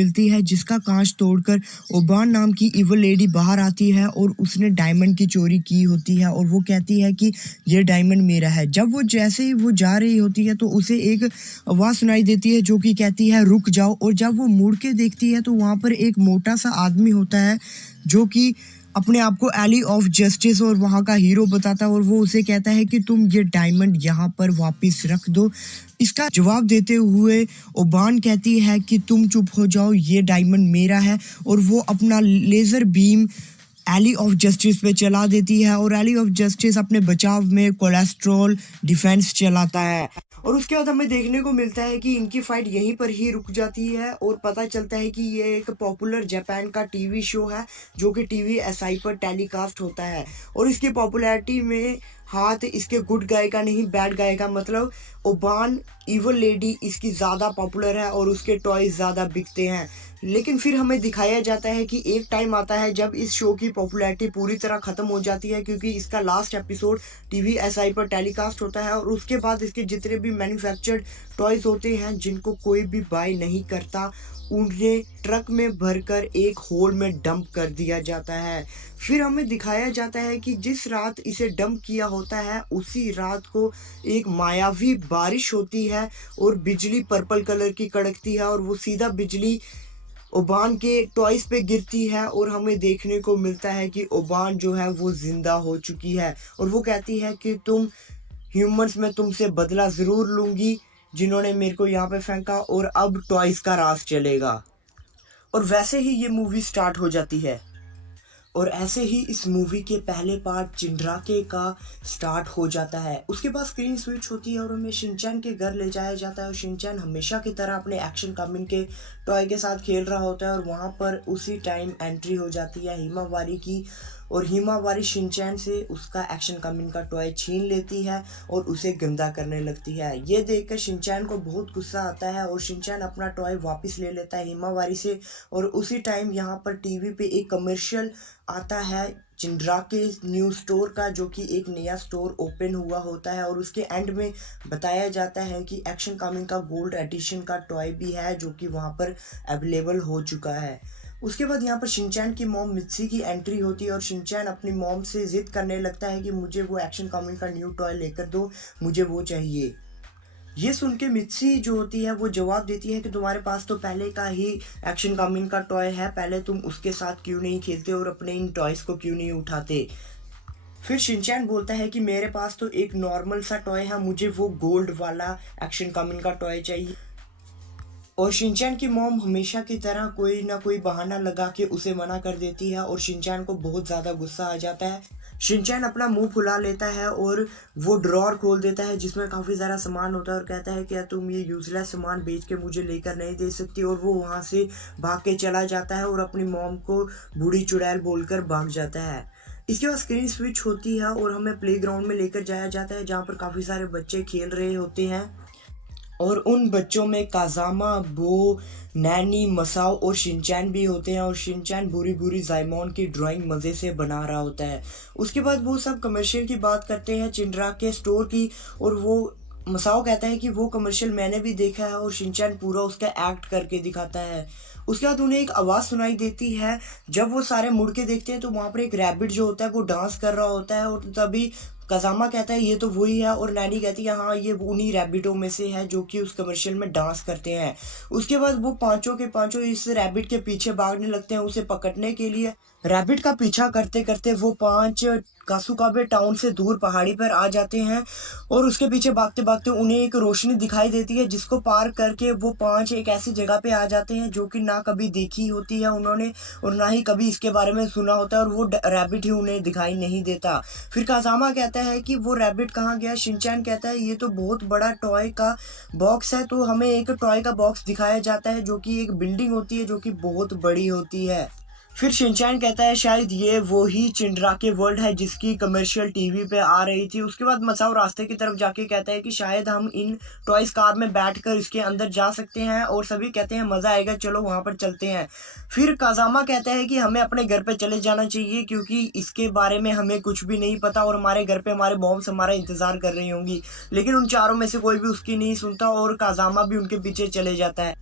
मिलती है जिसका कांच तोड़कर ओबान नाम की इवल लेडी बाहर आती है और उसने डायमंड की चोरी की होती है और वो कहती है कि ये डायमंड मेरा है। जब वो जैसे ही वो जा रही होती है तो उसे एक आवाज़ सुनाई देती है जो कि कहती है रुक जाओ, और जब वो मुड़ के देखती है तो वहाँ पर एक मोटा सा आदमी होता है जो कि अपने आप को एली ऑफ जस्टिस और वहाँ का हीरो बताता है और वो उसे कहता है कि तुम ये डायमंड यहाँ पर वापस रख दो। इसका जवाब देते हुए ओबान कहती है कि तुम चुप हो जाओ, ये डायमंड मेरा है, और वो अपना laser beam ally of justice पे चला देती है और एली ऑफ जस्टिस अपने बचाव में कोलेस्ट्रॉल डिफेंस चलाता है। और उसके बाद हमें देखने को मिलता है कि इनकी फाइट यहीं पर ही रुक जाती है और पता चलता है कि ये एक पॉपुलर जापान का टीवी शो है जो कि टीवी एसआई पर टेलीकास्ट होता है। और इसकी पॉपुलैरिटी में हाथ इसके गुड गाय का नहीं, बैड गाय का, मतलब ओबान इवल लेडी इसकी ज़्यादा पॉपुलर है और उसके टॉयज ज़्यादा बिकते हैं। लेकिन फिर हमें दिखाया जाता है कि एक टाइम आता है जब इस शो की पॉपुलैरिटी पूरी तरह ख़त्म हो जाती है क्योंकि इसका लास्ट एपिसोड टीवी एसआई पर टेलीकास्ट होता है और उसके बाद इसके जितने भी मैन्युफैक्चर्ड टॉयज़ होते हैं जिनको कोई भी बाय नहीं करता, उन्हें ट्रक में भरकर एक होल में डंप कर दिया जाता है। फिर हमें दिखाया जाता है कि जिस रात इसे डंप किया होता है उसी रात को एक मायावी बारिश होती है और बिजली पर्पल कलर की कड़कती है और वो सीधा बिजली ओबान के टॉयज पे गिरती है और हमें देखने को मिलता है कि ओबान जो है वो जिंदा हो चुकी है और वो कहती है कि तुम ह्यूमंस में तुमसे बदला ज़रूर लूँगी जिन्होंने मेरे को यहाँ पे फेंका, और अब टॉयज का राज चलेगा। और वैसे ही ये मूवी स्टार्ट हो जाती है और ऐसे ही इस मूवी के पहले पार्ट चिंड्राके का स्टार्ट हो जाता है। उसके बाद स्क्रीन स्विच होती है और हमें शिनचैन के घर ले जाया जाता है और शिनचैन हमेशा की तरह अपने एक्शन कामिन के टॉय के साथ खेल रहा होता है और वहाँ पर उसी टाइम एंट्री हो जाती है हिमावारी की और हिमावारी शिनचैन से उसका एक्शन कामिन का टॉय छीन लेती है और उसे गंदा करने लगती है। ये देखकर शिनचैन को बहुत गुस्सा आता है और शिनचैन अपना टॉय वापस ले लेता है हिमावारी से। और उसी टाइम यहाँ पर टीवी पे एक कमर्शियल आता है चिंड्राके न्यू स्टोर का, जो कि एक नया स्टोर ओपन हुआ होता है और उसके एंड में बताया जाता है कि एक्शन कामिन का गोल्ड एडिशन का टॉय भी है जो कि वहाँ पर अवेलेबल हो चुका है। उसके बाद यहाँ पर शिनचैन की मॉम मित्सी की एंट्री होती है और शिनचैन अपनी मॉम से जिद करने लगता है कि मुझे वो एक्शन कामिन का न्यू टॉय लेकर दो, मुझे वो चाहिए। ये सुन के मित्सी जो होती है वो जवाब देती है कि तुम्हारे पास तो पहले का ही एक्शन कामिन का टॉय है, पहले तुम उसके साथ क्यों नहीं खेलते और अपने इन टॉयज़ को क्यों नहीं उठाते। फिर शिनचैन बोलता है कि मेरे पास तो एक नॉर्मल सा टॉय है, मुझे वो गोल्ड वाला एक्शन कामिन का टॉय चाहिए। और शिनचैन की मॉम हमेशा की तरह कोई ना कोई बहाना लगा के उसे मना कर देती है और शिनचैन को बहुत ज़्यादा गुस्सा आ जाता है। शिनचैन अपना मुंह फुला लेता है और वो ड्रॉर खोल देता है जिसमें काफ़ी सारा सामान होता है और कहता है कि तुम ये यूजलेस सामान बेच के मुझे लेकर नहीं दे सकती, और वो वहाँ से भाग के चला जाता है और अपनी मॉम को बूढ़ी चुड़ैल बोलकर भाग जाता है। इसके बाद स्क्रीन स्विच होती है और हमें प्लेग्राउंड में लेकर जाया जाता है जहाँ पर काफ़ी सारे बच्चे खेल रहे होते हैं और उन बच्चों में काजामा, बो, नैनी, मसाओ और शिनचैन भी होते हैं और शिनचैन बुरी बुरी जाइमोन की ड्राइंग मज़े से बना रहा होता है। उसके बाद वो सब कमर्शियल की बात करते हैं चिंड्राके स्टोर की और वो मसाओ कहता है कि वो कमर्शियल मैंने भी देखा है और शिनचैन पूरा उसका एक्ट करके दिखाता है। उसके बाद उन्हें एक आवाज़ सुनाई देती है, जब वो सारे मुड़ के देखते हैं तो वहाँ पर एक रैबिट जो होता है वो डांस कर रहा होता है और तभी कजामा कहता है ये तो वही है और नैनी कहती है हाँ ये उन्हीं रैबिटों में से है जो कि उस कमर्शियल में डांस करते हैं। उसके बाद वो पांचों के पांचों इस रैबिट के पीछे भागने लगते हैं उसे पकड़ने के लिए। रैबिट का पीछा करते करते वो पांच कासुकाबे टाउन से दूर पहाड़ी पर आ जाते हैं और उसके पीछे भागते भागते उन्हें एक रोशनी दिखाई देती है जिसको पार करके वो पांच एक ऐसी जगह पे आ जाते हैं जो कि ना कभी देखी होती है उन्होंने और ना ही कभी इसके बारे में सुना होता है और वो रैबिट ही उन्हें दिखाई नहीं देता। फिर काजामा कहता है कि वो रैबिट कहाँ गया। शिनचैन कहता है ये तो बहुत बड़ा टॉय का बॉक्स है, तो हमें एक टॉय का बॉक्स दिखाया जाता है जो कि एक बिल्डिंग होती है जो कि बहुत बड़ी होती है। फिर शिनचैन कहता है शायद ये वो ही चिंड्राके वर्ल्ड है जिसकी कमर्शियल टीवी पे आ रही थी। उसके बाद मसाओ रास्ते की तरफ जाके कहता है कि शायद हम इन टॉयज कार में बैठकर इसके अंदर जा सकते हैं और सभी कहते हैं मज़ा आएगा, चलो वहाँ पर चलते हैं। फिर काजामा कहता है कि हमें अपने घर पे चले जाना चाहिए क्योंकि इसके बारे में हमें कुछ भी नहीं पता और हमारे घर पे हमारे मॉम्स हमारा इंतज़ार कर रही होंगी। लेकिन उन चारों में से कोई भी उसकी नहीं सुनता और काजामा भी उनके पीछे चले जाता है।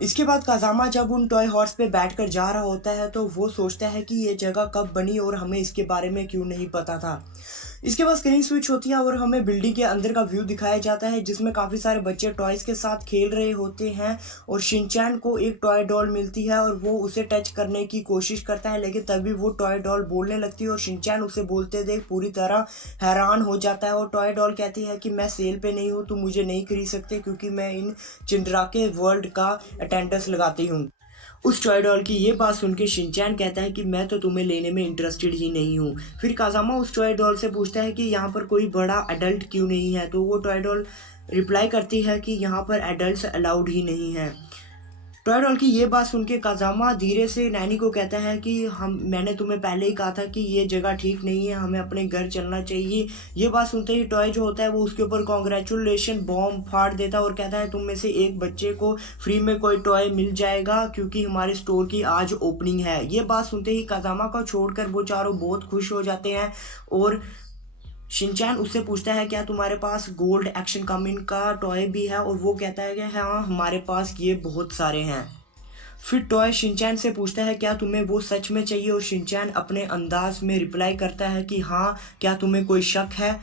इसके बाद काज़ामा जब उन टॉय हॉर्स पे बैठकर जा रहा होता है तो वो सोचता है कि ये जगह कब बनी और हमें इसके बारे में क्यों नहीं पता था। इसके बाद स्क्रीन स्विच होती है और हमें बिल्डिंग के अंदर का व्यू दिखाया जाता है जिसमें काफ़ी सारे बच्चे टॉयज़ के साथ खेल रहे होते हैं और शिनचैन को एक टॉय डॉल मिलती है और वो उसे टच करने की कोशिश करता है, लेकिन तभी वो टॉय डॉल बोलने लगती है और शिनचैन उसे बोलते देख पूरी तरह हैरान हो जाता है और टॉय डॉल कहती है कि मैं सेल पे नहीं हूँ, तुम मुझे नहीं खरीद सकते क्योंकि मैं इन चिंद्राके वर्ल्ड का अटेंडेंस लगाती हूँ। उस टॉय डॉल की ये बात सुन के शिनचैन कहता है कि मैं तो तुम्हें लेने में इंटरेस्टेड ही नहीं हूँ। फिर काज़ामा उस टॉय डॉल से पूछता है कि यहाँ पर कोई बड़ा एडल्ट क्यों नहीं है, तो वो टॉय डॉल रिप्लाई करती है कि यहाँ पर एडल्ट्स अलाउड ही नहीं है। टॉय डॉल की ये बात सुन के काज़ामा धीरे से नैनी को कहता है कि मैंने तुम्हें पहले ही कहा था कि ये जगह ठीक नहीं है, हमें अपने घर चलना चाहिए। ये बात सुनते ही टॉय जो होता है वो उसके ऊपर कॉन्ग्रेचुलेशन बॉम्ब फाड़ देता है और कहता है तुम में से एक बच्चे को फ्री में कोई टॉय मिल जाएगा क्योंकि हमारे स्टोर की आज ओपनिंग है। ये बात सुनते ही काज़ामा को छोड़कर वो चारों बहुत खुश हो जाते हैं और शिनचैन उससे पूछता है क्या तुम्हारे पास गोल्ड एक्शन कमिन का टॉय भी है, और वो कहता है कि हाँ हमारे पास ये बहुत सारे हैं। फिर टॉय शिनचैन से पूछता है क्या तुम्हें वो सच में चाहिए, और शिनचैन अपने अंदाज में रिप्लाई करता है कि हाँ क्या तुम्हें कोई शक है।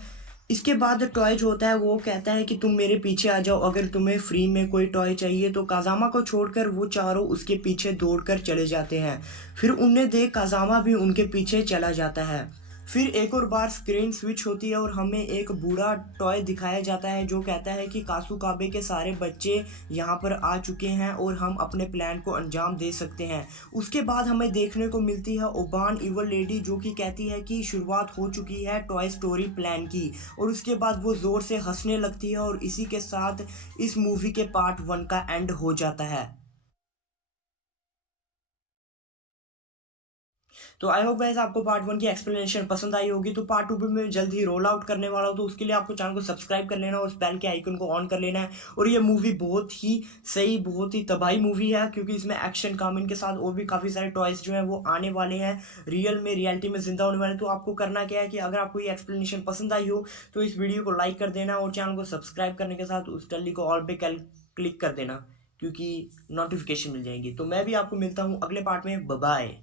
इसके बाद टॉय जो होता है वो कहता है कि तुम मेरे पीछे आ जाओ अगर तुम्हें फ्री में कोई टॉय चाहिए। तो काज़ामा को छोड़कर वो चारों उसके पीछे दौड़कर चले जाते हैं। फिर उन्हें देख काज़ामा भी उनके पीछे चला जाता है। फिर एक और बार स्क्रीन स्विच होती है और हमें एक बूढ़ा टॉय दिखाया जाता है जो कहता है कि कासुकाबे के सारे बच्चे यहाँ पर आ चुके हैं और हम अपने प्लान को अंजाम दे सकते हैं। उसके बाद हमें देखने को मिलती है ओबान इवल लेडी जो कि कहती है कि शुरुआत हो चुकी है टॉय स्टोरी प्लान की, और उसके बाद वो ज़ोर से हंसने लगती है और इसी के साथ इस मूवी के पार्ट 1 का एंड हो जाता है। तो आई होप गाइस आपको पार्ट 1 की एक्सप्लेनेशन पसंद आई होगी। तो पार्ट 2 भी मैं जल्द ही रोल आउट करने वाला हूँ, तो उसके लिए आपको चैनल को सब्सक्राइब कर लेना और उस बेल के आइकन को ऑन कर लेना है। और ये मूवी बहुत ही सही, बहुत ही तबाही मूवी है क्योंकि इसमें एक्शन कामिन के साथ और भी काफ़ी सारे टॉयज जो हैं वो आने वाले हैं, रियलिटी में जिंदा होने वाले। तो आपको करना क्या है कि अगर आपको ये एक्सप्लेनेशन पसंद आई हो तो इस वीडियो को लाइक कर देना और चैनल को सब्सक्राइब करने के साथ उस टल्ली को ऑल पे क्लिक कर देना क्योंकि नोटिफिकेशन मिल जाएंगी। तो मैं भी आपको मिलता हूँ अगले पार्ट में। Bye bye.